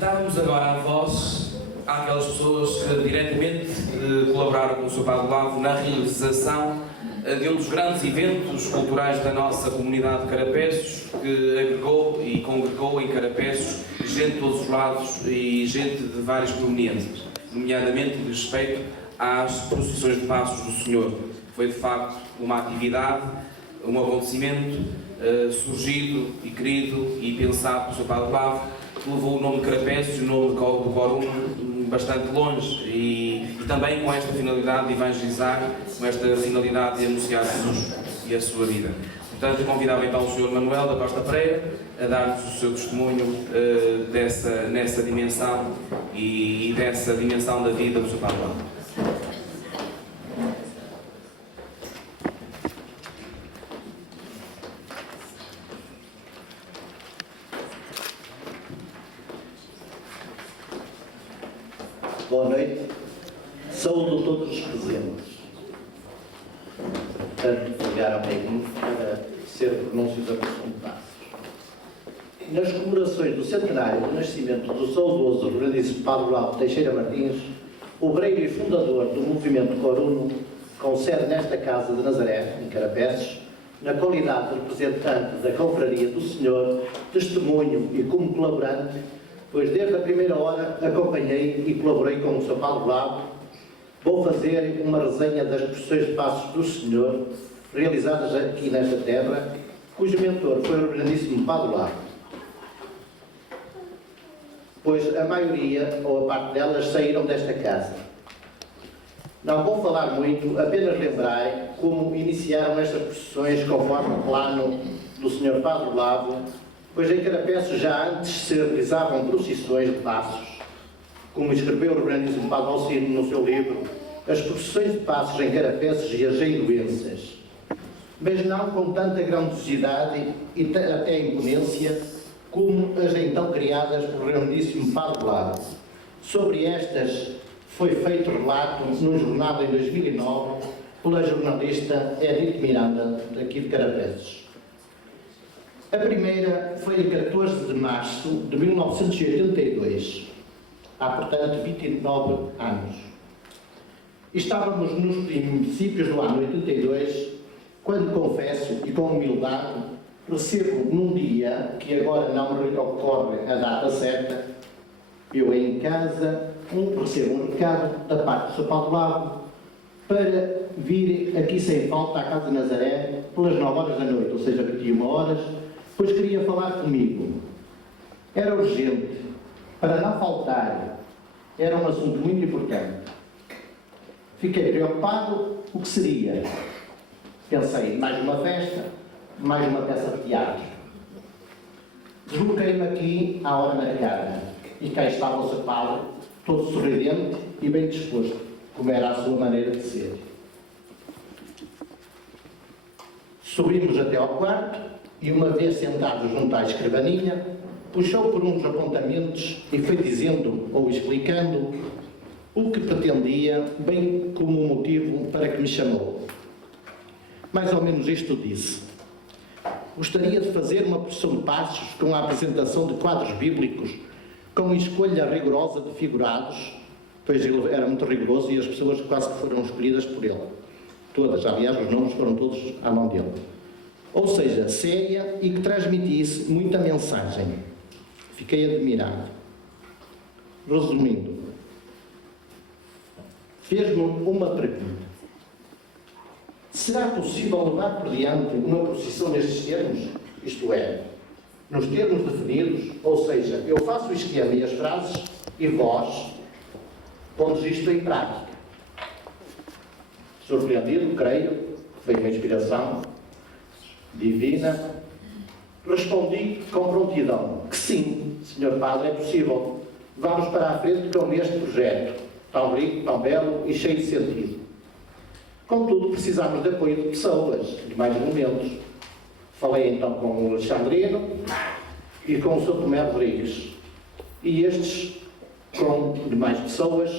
Dávamos agora a voz àquelas pessoas que diretamente colaboraram com o Sr. Padre Olavo na realização de um dos grandes eventos culturais da nossa comunidade de Carapeços, que agregou e congregou em Carapeços gente de todos os lados e gente de várias proveniências, nomeadamente de respeito às procissões de passos do Senhor. Foi de facto uma atividade, um acontecimento surgido e querido e pensado pelo Sr. Padre Olavo, que levou o nome de Carapeços e o nome do Quórum bastante longe e também com esta finalidade de evangelizar, com esta finalidade de anunciar Jesus e a sua vida. Portanto, convidava então o Sr. Manuel da Costa Pereira a dar-nos o seu testemunho nessa dimensão e dessa dimensão da vida do Sr. Padre Olavo. Boa noite. Saúdo todos os presentes. Portanto, ligaram-me aqui para ser pronúncio da Comissão de Passos. Nas comemorações do centenário do nascimento do saudoso Reverendíssimo Padre Olavo Teixeira Martins, obreiro e fundador do movimento Coruno, com sede nesta Casa de Nazaré, em Carapeços, na qualidade de representante da Confraria do Senhor, testemunho e como colaborante, pois desde a primeira hora acompanhei e colaborei com o Sr. Padre Olavo, vou fazer uma resenha das procissões de passos do Senhor, realizadas aqui nesta terra, cujo mentor foi o Reverendíssimo Padre Olavo. Pois a maioria, ou a parte delas, saíram desta casa. Não vou falar muito, apenas lembrar como iniciaram estas procissões conforme o plano do Sr. Padre Olavo, pois em Carapeços já antes se realizavam procissões de passos, como escreveu o Reverendíssimo Padre Alcino no seu livro, As Procissões de Passos em Carapeços e as Genuenças, mas não com tanta grandiosidade e até imponência como as então criadas pelo Reverendíssimo Padre Olavo. Sobre estas foi feito relato num jornal em 2009 pela jornalista Edith Miranda, daqui de Carapeços. A primeira foi a 14 de março de 1982, há, portanto, 29 anos. Estávamos nos princípios do ano 82, quando confesso e com humildade recebo num dia, que agora não me ocorre a data certa, eu em casa, recebo um recado da parte do Sr. Padre Olavo para vir aqui sem falta à Casa de Nazaré pelas 9 horas da noite, ou seja, 21 horas, pois queria falar comigo. Era urgente, para não faltar, era um assunto muito importante. Fiquei preocupado, o que seria? Pensei, mais uma festa, mais uma peça de teatro. Desloquei-me aqui à hora marcada, e cá estava o Sr. Padre, todo sorridente e bem disposto, como era a sua maneira de ser. Subimos até ao quarto, e uma vez sentado junto à escrivaninha, puxou por uns apontamentos e foi dizendo ou explicando o que pretendia, bem como o motivo para que me chamou. Mais ou menos isto disse. Gostaria de fazer uma procissão de passos com a apresentação de quadros bíblicos, com escolha rigorosa de figurados, pois ele era muito rigoroso e as pessoas quase que foram escolhidas por ele. Todas, aliás, os nomes foram todos à mão dele. Ou seja, séria e que transmitisse muita mensagem. Fiquei admirado. Resumindo, fez-me uma pergunta. Será possível levar por diante uma procissão nestes termos? Isto é, nos termos definidos, ou seja, eu faço o esquema e as frases e vós pomos isto em prática. Surpreendido, creio, que foi uma inspiração divina, respondi com prontidão que sim, Sr. Padre, é possível. Vamos para a frente com este projeto, tão rico, tão belo e cheio de sentido. Contudo, precisamos de apoio de pessoas, de mais momentos. Falei então com o Alexandrino e com o Sr. Tomé Rodrigues. E estes, com demais pessoas,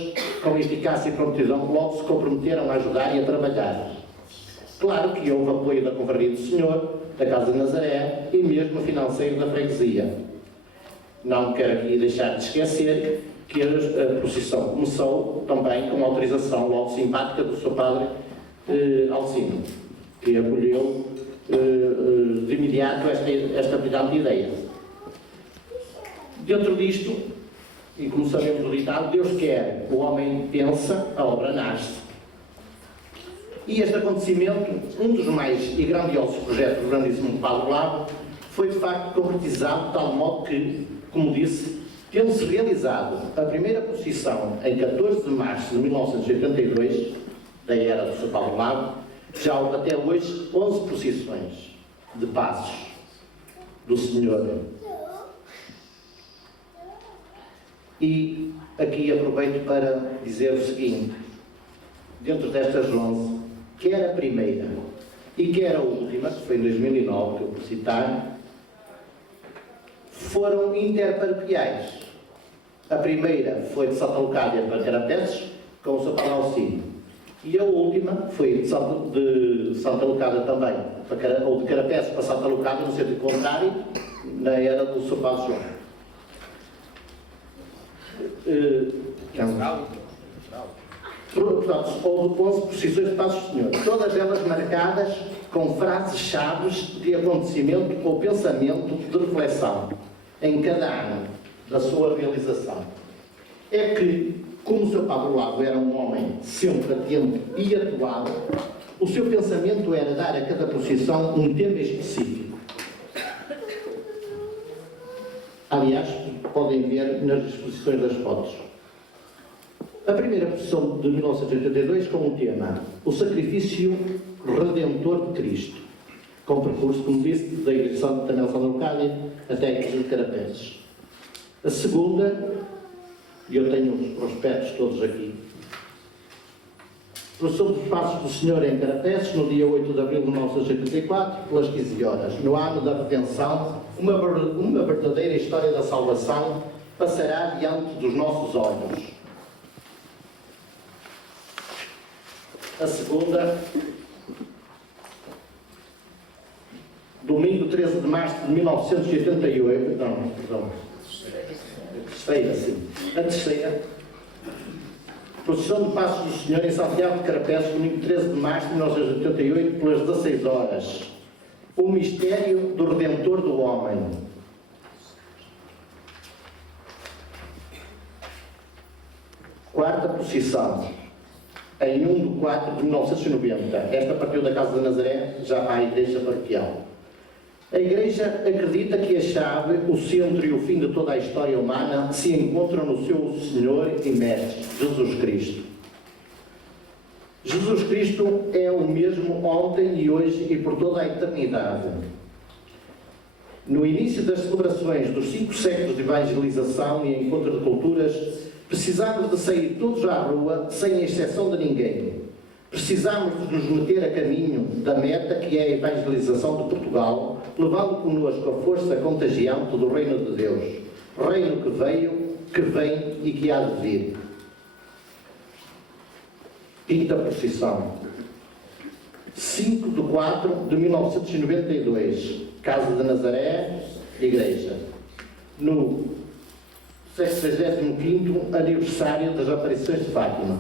com eficácia e prontidão, logo se comprometeram a ajudar e a trabalhar. Claro que houve apoio da Confraria do Senhor, da Casa de Nazaré e mesmo financeiro da freguesia. Não quero aqui deixar de esquecer que a procissão começou também com a autorização logo simpática do seu padre Alcino, que acolheu de imediato esta brilhante ideia. Dentro disto, e como sabemos o ditado, Deus quer, o homem pensa, a obra nasce. E este acontecimento, um dos mais e grandiosos projetos do grandíssimo Padre Olavo, foi de facto concretizado de tal modo que, como disse, tendo-se realizado a primeira procissão em 14 de março de 1982, da era do Sr. Padre Olavo, já houve até hoje 11 procissões de passos do Senhor. E aqui aproveito para dizer o seguinte: dentro destas 11, quer a primeira e quer a última, que foi em 2009, que eu vou citar, foram interparoquiais. A primeira foi de Santa Leocádia para Carapeses, com o Sr. Padre Alcino. E a última foi de Santa Leocádia também, ou de Carapeses para Santa Leocádia, no sentido contrário, na era do Sr. Padre João. Portanto, houve 11 procissões de Passos do Senhor, todas elas marcadas com frases-chave de acontecimento ou pensamento de reflexão em cada ano da sua realização. É que, como o Sr. Padre Olavo era um homem sempre atento e atuado, o seu pensamento era dar a cada procissão um tema específico. Aliás, podem ver nas disposições das fotos. A primeira procissão de 1982 com o tema O Sacrifício Redentor de Cristo, com percurso, como disse, da Igreja de Santa Leocádia até a Igreja de Carapeses. A segunda, e eu tenho os prospectos todos aqui, procissão dos Passos do Senhor em Carapeses, no dia 8 de abril de 1984, pelas 15 horas, no ano da redenção, uma verdadeira história da salvação passará diante dos nossos olhos. A segunda, domingo 13 de março de 1988, a terceira, procissão de Passos do Senhor em Santiago de Carapeses, domingo 13 de março de 1988, pelas 16 horas. O mistério do Redentor do homem. Quarta procissão, em 1 de 4 de 1990. Esta partiu da Casa de Nazaré, já à Igreja Paroquial. A Igreja acredita que a chave, o centro e o fim de toda a história humana se encontram no seu Senhor e Mestre, Jesus Cristo. Jesus Cristo é o mesmo ontem e hoje e por toda a eternidade. No início das celebrações dos 5 séculos de evangelização e encontro de culturas, precisamos de sair todos à rua, sem exceção de ninguém. Precisamos de nos meter a caminho da meta que é a evangelização de Portugal, levando connosco a força contagiante do Reino de Deus. Reino que veio, que vem e que há de vir. Quinta procissão. 5 de 4 de 1992. Casa de Nazaré, Igreja. No 65º aniversário das aparições de Fátima.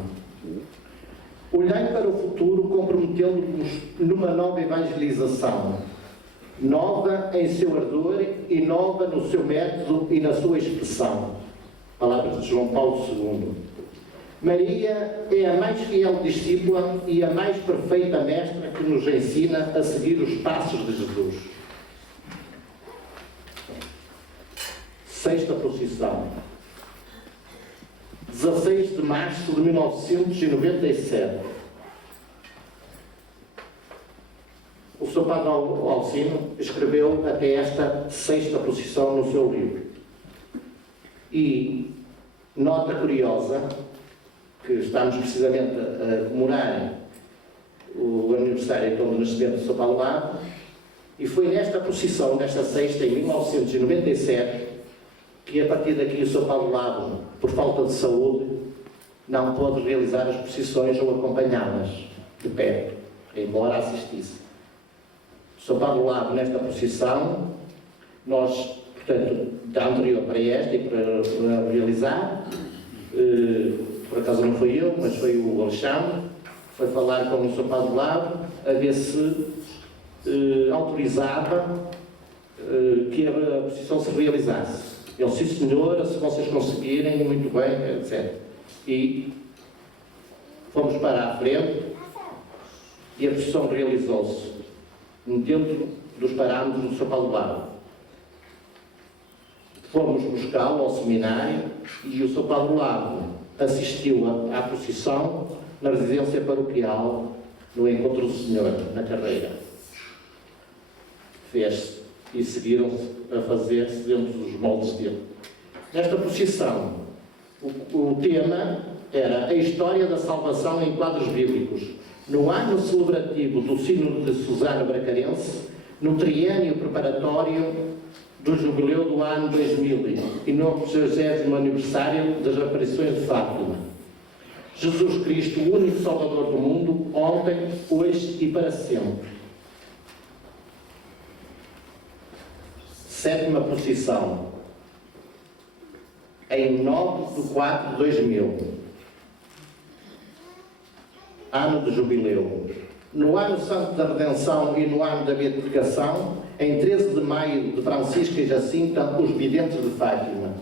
Olhai para o futuro, comprometendo-nos numa nova evangelização, nova em seu ardor e nova no seu método e na sua expressão. Palavras de João Paulo II. Maria é a mais fiel discípula e a mais perfeita mestra que nos ensina a seguir os passos de Jesus. Sexta procissão. 16 de março de 1997. O Sr. Padre Alcino escreveu até esta sexta procissão no seu livro. E nota curiosa, que estamos precisamente a comemorar o aniversário então, do nascimento do Sr. Padre Olavo, e foi nesta procissão, nesta sexta, em 1997, que a partir daqui o Sr. Padre Olavo, por falta de saúde, não pôde realizar as procissões ou acompanhá-las de perto, embora assistisse. O Sr. Padre Olavo, nesta procissão, nós, portanto, da anterior para esta e para realizar. Por acaso não foi eu, mas foi o Alexandre, foi falar com o Sr. Padre Lavo a ver se autorizava que a procissão se realizasse. Ele, sim senhora, se vocês conseguirem, muito bem, etc. E fomos para a frente e a procissão realizou-se dentro dos parâmetros do Sr. Padre Lavo. Fomos buscá-lo ao seminário e o Sr. Padre Lavo assistiu à procissão na residência paroquial no Encontro do Senhor, na Carreira. Fez-se e seguiram-se a fazer-se dentro dos moldes dele. Nesta procissão, o tema era a história da salvação em quadros bíblicos. No ano celebrativo do Sínodo de Susana Bracarense, no triênio preparatório do jubileu do ano 2000 e no 60º aniversário das aparições de Fátima. Jesus Cristo, o único Salvador do mundo, ontem, hoje e para sempre. 7ª procissão, em 9/4/2000, ano de jubileu. No ano santo da Redenção e no ano da Beatificação, em 13 de maio de Francisca e Jacinta, os videntes de Fátima.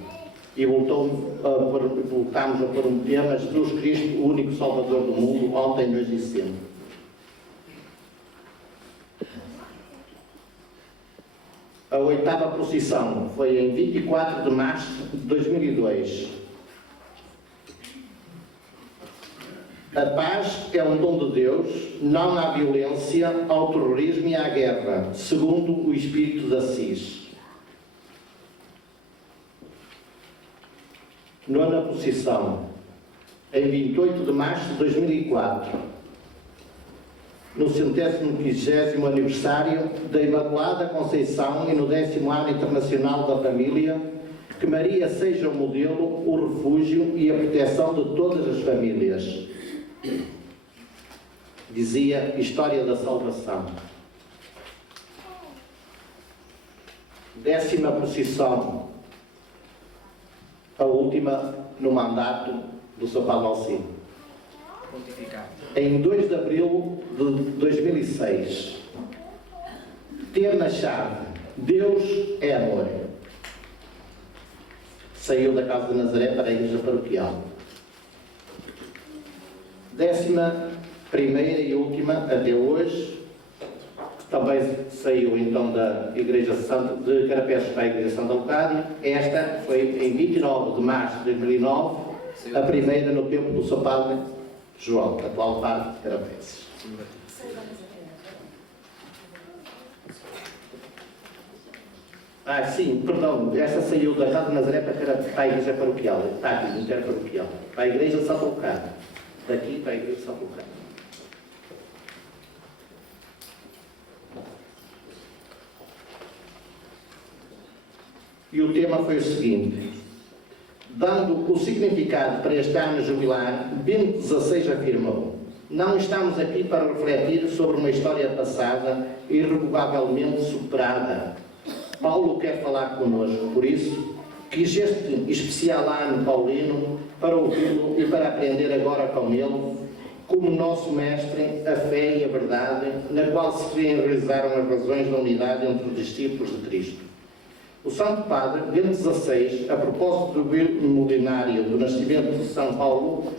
E voltámos a pôr um tema: Jesus Cristo, o único Salvador do mundo, ontem, hoje e sempre. A 8ª procissão foi em 24 de março de 2002. A paz é um dom de Deus, não há violência, ao terrorismo e à guerra, segundo o Espírito de Assis. 9ª procissão, em 28 de março de 2004, no 150º aniversário da Imaculada Conceição e no 10º ano internacional da família, que Maria seja o modelo, o refúgio e a proteção de todas as famílias. Dizia História da Salvação. 10ª procissão, a última no mandato do Sr. Padre Alcino. Em 2 de abril de 2006. Tema-chave: Deus é amor. Saiu da Casa de Nazaré para a Igreja Paroquial. 11ª e última até hoje, também saiu então da Igreja de Carapés para a Igreja Santa Leocádia. Esta foi em 29 de março de 2009, a primeira no tempo do Sr. Padre João, atual Padre de Carapés. Sim, perdão, esta saiu da Casa de Nazaré para a Igreja Paroquial, está aqui, interparoquial, para a Igreja de Santa Leocádia. Daqui para a Igreja de Santa Leocádia. E o tema foi o seguinte: dando o significado para este ano jubilar, Bento XVI afirmou: não estamos aqui para refletir sobre uma história passada irrevogavelmente superada. Paulo quer falar connosco, por isso quis este especial ano paulino para ouvi-lo e para aprender agora com ele, como nosso mestre, a fé e a verdade, na qual se realizaram as razões da unidade entre os discípulos de Cristo. O Santo Padre, Bento XVI, a propósito do milenário do nascimento de São Paulo,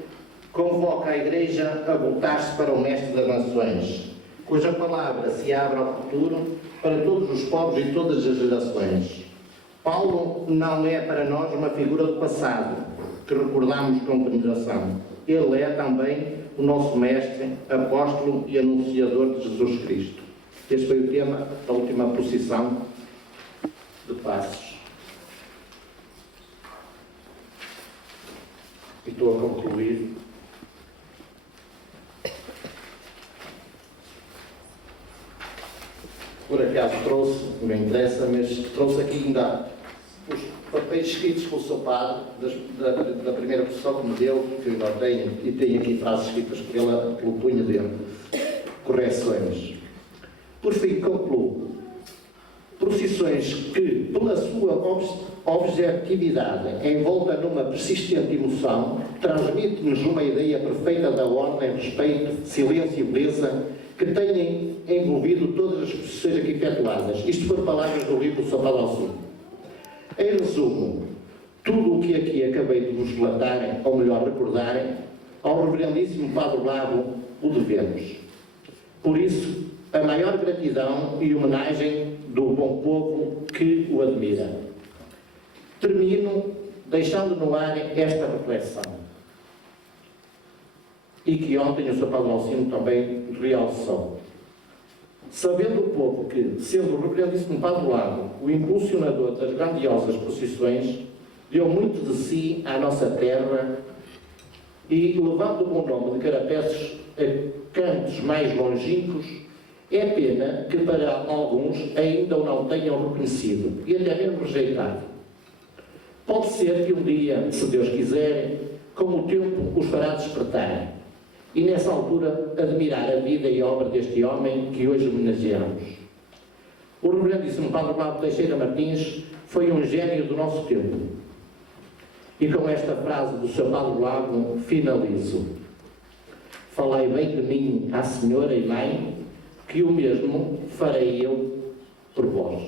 convoca a Igreja a voltar-se para o Mestre das Nações, cuja palavra se abre ao futuro para todos os povos e todas as gerações. Paulo não é para nós uma figura do passado, que recordamos com veneração. Ele é também o nosso Mestre, Apóstolo e Anunciador de Jesus Cristo. Este foi o tema da última procissão de Passos. E estou a concluir. Por acaso trouxe, não interessa, mas trouxe aqui ainda os papéis escritos pelo seu padre, da primeira procissão que me deu, que eu não tenho, e tenho aqui frases escritas pelo punho dele. Correções. Por fim, concluo. Procissões que, pela sua objetividade, envolta numa persistente emoção, transmite-nos uma ideia perfeita da ordem, respeito, silêncio e beleza que têm envolvido todas as procissões aqui efetuadas. Isto por palavras do livro do São Padre Alcino. Em resumo, tudo o que aqui acabei de vos relatarem, ou melhor recordarem, ao reverendíssimo Padre Olavo o devemos. Por isso, a maior gratidão e homenagem do bom povo que o admira. Termino deixando no ar esta reflexão, e que ontem o Sr. Padre Alcino também realçou. Sabendo o povo que, sendo o reverendíssimo Padre Olavo o impulsionador das grandiosas procissões, deu muito de si à nossa terra e, levando o bom nome de Carapeços a cantos mais longínquos, é pena que para alguns ainda o não tenham reconhecido e até mesmo rejeitado. Pode ser que um dia, se Deus quiser, com o tempo os fará despertar e nessa altura admirar a vida e a obra deste homem que hoje homenageamos. O reverendíssimo Padre Olavo Teixeira Martins foi um gênio do nosso tempo. E com esta frase do Sr. Padre Olavo finalizo. Falai bem de mim à Senhora e Mãe, que o mesmo farei eu por vós.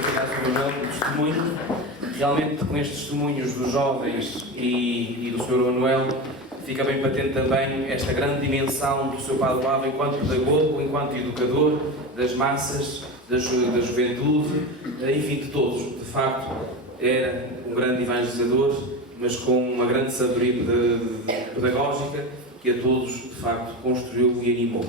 Obrigado, Sr. Manuel, pelo testemunho. Realmente, com estes testemunhos dos jovens e do Sr. Manuel, fica bem patente também esta grande dimensão do Sr. Padre Olavo enquanto pedagogo, enquanto educador das massas, da juventude, enfim, de todos. De facto, era um grande evangelizador, mas com uma grande sabedoria pedagógica que a todos, de facto, construiu e animou.